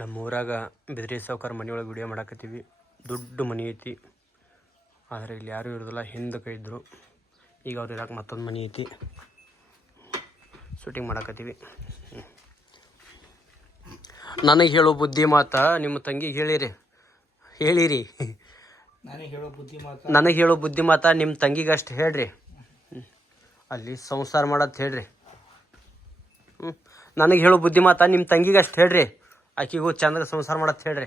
ನಮ್ಮ ಊರಾಗ ಬಿದ್ರಿ ಸಾವ್ಕಾರ ಮನೆಯೊಳಗೆ ವಿಡಿಯೋ ಮಾಡಾಕತ್ತೀವಿ. ದೊಡ್ಡ ಮನೆ ಐತಿ, ಆದರೆ ಇಲ್ಲಿ ಯಾರೂ ಇರೋದಿಲ್ಲ. ಹಿಂದಕ್ಕೆ ಇದ್ದರು, ಈಗ ಅವ್ರು ಇರಾಕ ಮತ್ತೊಂದು ಮನೆ ಐತಿ. ಶೂಟಿಂಗ್ ಮಾಡಾಕತ್ತೀವಿ. ನನಗೆ ಹೇಳೋ ಬುದ್ಧಿ ಮಾತಾ ನಿಮ್ಮ ತಂಗಿಗೆ ಹೇಳಿರಿ. ನನಗೆ ಹೇಳೋ ಬುದ್ಧಿ ಮಾತಾ ನಿಮ್ಮ ತಂಗಿಗೆ ಅಷ್ಟು ಹೇಳ್ರಿ. ಅಲ್ಲಿ ಸಂಸಾರ ಮಾಡೋದು ಹೇಳ್ರಿ. ನನಗೆ ಹೇಳೋ ಬುದ್ಧಿ ಮಾತಾ ನಿಮ್ಮ ತಂಗಿಗೆ ಅಷ್ಟು ಹೇಳ್ರಿ. ಆಕಿಗೂ ಚಂದಾಗ ಸಂಸಾರ ಮಾಡತ್ ಹೇಳ್ರಿ.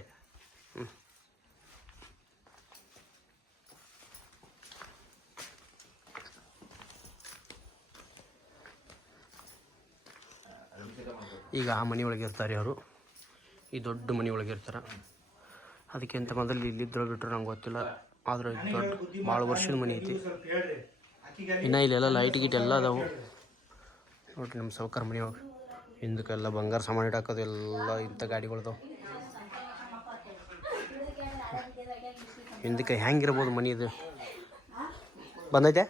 ಈಗ ಆ ಮನೆಯೊಳಗೆ ಇರ್ತಾರೆ ಅವರು, ಈ ದೊಡ್ಡ ಮನೆಯೊಳಗೆ ಇರ್ತಾರೆ. ಅದಕ್ಕಿಂತ ಮೊದಲು ಇಲ್ಲಿದ್ರು ಬಿಟ್ಟರು ನಂಗೆ ಗೊತ್ತಿಲ್ಲ. ಆದ್ರೆ ದೊಡ್ಡ ಭಾಳ ವರ್ಷದ ಮನೆ ಐತಿ. ಇನ್ನು ಇಲ್ಲೆಲ್ಲ ಲೈಟ್ ಗೀಟ್ ಎಲ್ಲ ಅದಾವು ನೋಡ್ರಿ. ನಮ್ಮ ಸಾವ್ಕಾರ ಮನೆಯೊಳಗೆ ಹಿಂದಕ್ಕೆಲ್ಲ ಬಂಗಾರ ಸಾಮಾನು ಇಡಾಕೋದು ಎಲ್ಲ ಇಂಥ ಗಾಡಿಗಳದಾವು. ಹಿಂದಕ್ಕೆ ಹೆಂಗಿರ್ಬೋದು ಮನೆ ಇದು? ಬಂದೈತೆ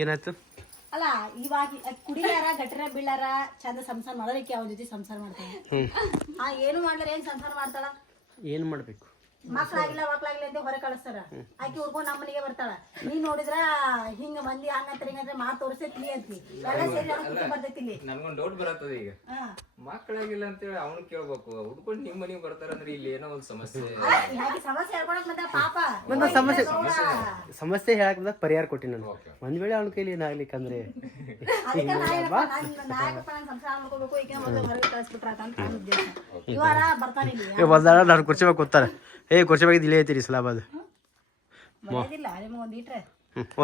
ಏನಾಯ್ತು? ಅಲ್ಲ ಇವಾಗ ಕುಡಿಯಾರ ಗಟ್ರ ಬೀಳಾರ ಚಂದ ಸಂಸಾರ ಮಾಡೋದಕ್ಕೆ ಅವನ ಜೊತೆ ಸಂಸಾರ ಮಾಡ್ತಾಳೆ. ಏನು ಮಾಡ್ಲಾರ ಏನ್ ಸಂಸಾರ ಮಾಡ್ತಾಳ? ಏನ್ ಮಾಡ್ಬೇಕು? ಮಕ್ಳಾಗಿಲ್ಲ ಅಂತ ಹೊರ ಕಳಿಸ್ತಾರ. ಆಕಿ ಉಡ್ಕೊಂಡ್ ನಮ್ಮ ಮನೆಗೆ ಬರ್ತಾಳ. ನೀನ್ ನೋಡಿದ್ರ ಹಿಂಗ ಮಂದಿ ಹಂಗಂತ ಹಿಂಗಂದ್ರೆ ಮಾತು ತೋರಿಸ್ತೈತಿ ಅಂತಿ ಎಲ್ಲ ಸೇರಿ ಬರ್ತೈತಿ. ನನ್ಗೊಂದ್ ಡೌಟ್ ಬರತ್ತದ. ಈಗ ಮಕ್ಳಾಗಿಲ್ಲ ಅಂತೇಳಿ ಅವ್ನು ಕೇಳ್ಬೇಕು, ಹುಡ್ಕೊಂಡು ನಿಮ್ ಮನೆಗೆ ಬರ್ತಾರಂದ್ರೆ ಇಲ್ಲಿ ಏನೋ ಒಂದ್ ಸಮಸ್ಯೆ ಸಮಸ್ಯೆ ಹೇಳ್ಕೊಳಕ್ ಬಂದ ಪಾಪ. ಸಮಸ್ಯೆ ಹೇಳಕ್ ಪರಿಹಾರ ಕೊಟ್ಟಿ ನಾನು. ಒಂದ್ ವೇಳೆ ಅವನ ಕೈಲಿ ಏನಾಗ್ಲಿಕ್ಕಂದ್ರೆ ಸಂಸಾರ ಮಾಡ್ಕೋಬೇಕು. ಈಗ ಮೊದಲು ಹೊರಗೆ ಕಳಿಸ್ಬಿಟ್ರ ಅಂತ ಉದ್ದೇಶ. ಇವಾರ ಬರ್ತಾನೆ ಬಂದಾಳ. ನಾನು ಕುರ್ಚಿ ಮ್ಯಾಗ ಕೂತಾರ. ಕುರ್ಚಿ ಮ್ಯಾಗ ಇಲ್ಲೇ ಐತಿರಿ ಸಲಾಬಾದ್.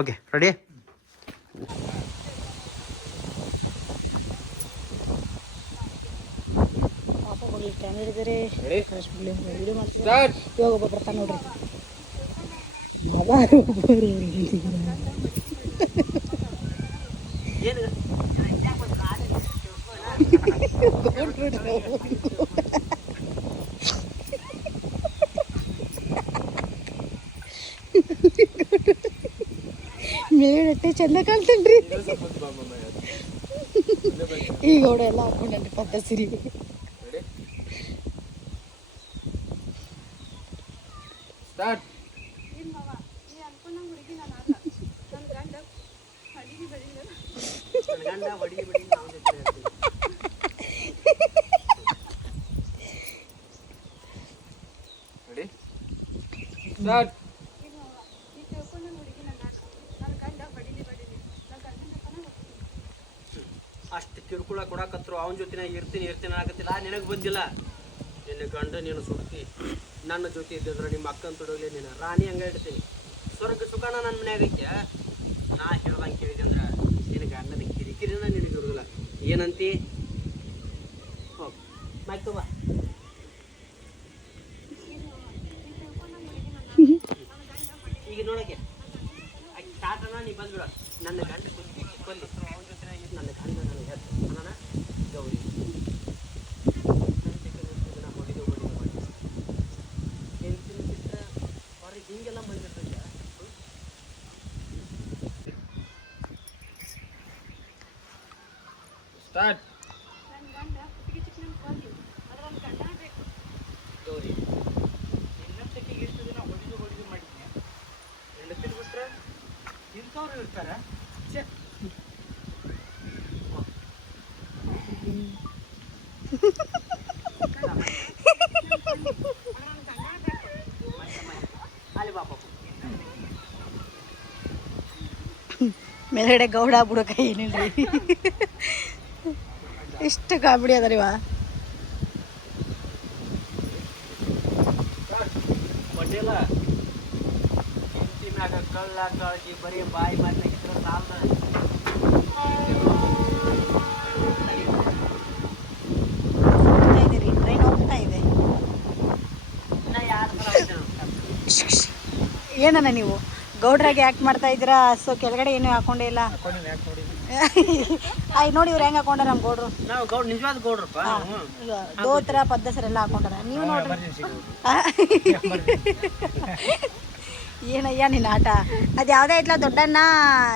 Okay ready. ಇವಾಗ ಒಬ್ಬ ಬರ್ತಾನೆ ನೋಡ್ರಿ. ಮೇಡಟ್ಟೆ ಚಂದ ಕಾಣ್ತೇನ್ರಿ. ಈಗ ಅವಡ ಎಲ್ಲ ಹಾಕೊಂಡ್ರಿ ಪದ್ದ ಸಿರಿ. ಅಷ್ಟು ಕಿರುಕುಳ ಕೊಡಕತ್ರು. ಅವನ ಜೊತೆ ಇರ್ತೀನಿ ಆಗತ್ತಿಲ್ಲ. ನಿನಗೆ ಬಂದಿಲ್ಲ. ನಿನ್ನ ಗಂಡ ನೀನು ಸುಡ್ತಿ. ನನ್ನ ಜೊತೆ ಇದ್ದಿದ್ರೆ ನಿಮ್ಮ ಅಕ್ಕನ ತೊಡಗಲಿ ನೀನು ರಾಣಿ ಹಂಗ ಇಡ್ತೀನಿ. ಸ್ವರ್ಗ ಸುಖಾನ ನನ್ನ ಮನ್ಯಾಗ ಐತ್ಯ. ನಾ ಹೇಳ್ದಂಗೆ ಕೇಳಿದೆ ಅಂದ್ರೆ ನಿನ್ನ ಗಂಡನ ಕಿರಿಕಿರಿನ ನಿನಗಿರೋದಿಲ್ಲ. ಏನಂತಿ? ಹೋಗಿ ಮಾಯ್ತು ಬಾ. ಈಗ ನೋಡಕ್ಕೆ ತಾತನ ನೀ ಬಂದ್ಬಿಡ. ನನ್ನ ಗಂಡ ಬಂದು ಅವನ ಜೊತೆ ನನ್ನ ಗಂಡ ನನಗೆ ಹೇಳ್ತಾನ ಗೌರಿ ಅವ್ರಿಗೆ ಹಿಂಗೆಲ್ಲ ಬಂದಿರ್ತೈತೆ. ಸ್ಟಾರ್ಟ್. ಗೌರಿ ಇನ್ನೊಂದಕ್ಕೆ ಎಷ್ಟು ದಿನ ಹೊಡಿದು ಮಾಡಿದ್ನಿ. ಹೆಂಡತಿ ಬಿಟ್ರೆ ಇಂಥವ್ರು ಇರ್ತಾರ. ಮೇಲ್ಗಡೆ ಗೌಡ ಬುಡಕ ಏನಿಲ್ರಿ. ಇಷ್ಟು ಕಾಮಿಡಿ ಅದರಿವ. ಪಟೇಲ ಮ್ಯಾಗ ಕಳ್ಳ ಕಾಳಜಿ ಬರೀ ಬಾಯಿ ಮಾಡ್ಲಿಕ್ಕಿದ್ರೆ ಸಾಲ. ಟ್ರೈನ್ ಹೋಗ್ತಾ ಇದೆ. ಏನನ್ನ ನೀವು ಗೌಡ್ರಾಗೆ ಆಕ್ಟ್ ಮಾಡ್ತಾ ಇದ್ದೀರಾ? ಸೊ ಕೆಳಗಡೆ ಏನು ಹಾಕೊಂಡೇ ಇಲ್ಲ. ಆಯ್ ನೋಡಿ ಇವ್ರು ಹೆಂಗ್ ಹಾಕೊಂಡಾರ ನಮ್ಮ ಗೌಡ್ರು. ನಾವು ನಿಜವಾದ ಗೌಡ್ರಪ್ಪ. ದೋತ್ರ ಪದ್ದಸರೆಲ್ಲ ಹಾಕೊಂಡಾರ. ನೀವು ನೋಡ್ರಿ ಏನಯ್ಯ ನಿನ್ನ ಆಟ ಅದು ಯಾವುದೇ ಐತ್ಲ ದೊಡ್ಡಣ್ಣ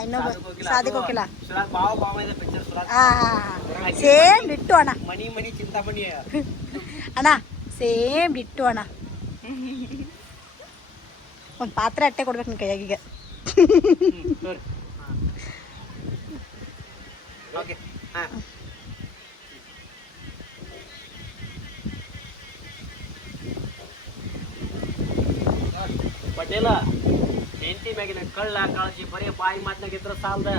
ಇನ್ನೊಬ್ಬ ಸಾಧಕ್ ಹೋಗಿಲ್ಲ ಸುರಾಗ್ ಬಾವ ಬಾವ ಇದೆ ಪಿಕ್ಚರ್ ಸುರಾಗ್ ಸೇಮ್ ಡಿಟ್ಟು ಅಣ್ಣ ಮನಿ ಮನಿ ಚಿಂತಾಮಣಿ ಅಣ್ಣ ಸೇಮ್ ಡಿಟ್ಟು ಅಣ್ಣ ಒಂದು ಪಾತ್ರೆ ಅಟ್ಟೆ ಕೊಡ್ಬೇಕು ನಿನ್ನ ಕೈಯಾಗೀಗ ಓಕೆ ಹಾ ಪಟೇಲ ಹೆಂಡತಿ ಮ್ಯಾಗಿನ ಕಳ್ಳ ಕಾಳಜಿ ಬರೀ ಬಾಯಿ ಮಾತನಾಗ ಇದ್ರ ಸಾಲದ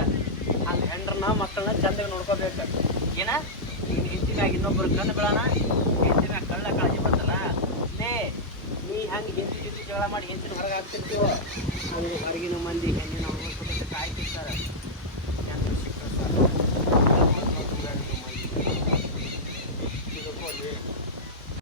ಹಂಗ ಹೆಂಡ್ರನ್ನ ಮಕ್ಕಳನ್ನ ಚಂದಾಗ ನೋಡ್ಕೋಬೇಕು ಏನ ನೀನ್ ಹೆಂಡತಿ ಮ್ಯಾಗ ಇನ್ನೊಬ್ಬರು ಕಣ್ಣು ಬೀಳೋಣ ಹೆಂಡತಿ ಮ್ಯಾಗ ಕಳ್ಳ ಕಾಳಜಿ ಬರ್ತಲ್ಲ ಲೇ ನೀ ಹಂಗೆ ಹೆಂಡತಿ ಜೊತೆ ಜಗಳ ಮಾಡಿ ಹೆಂಡತಿನ ಹೊರಗೆ ಹಾಕ್ತಿರ್ತೀವೋ ಹಂಗೆ ಹೊರಗಿನ ಮಂದಿ ಹೆಣ್ಣಿನ ಕಾಯ್ತಿರ್ತಾರೆ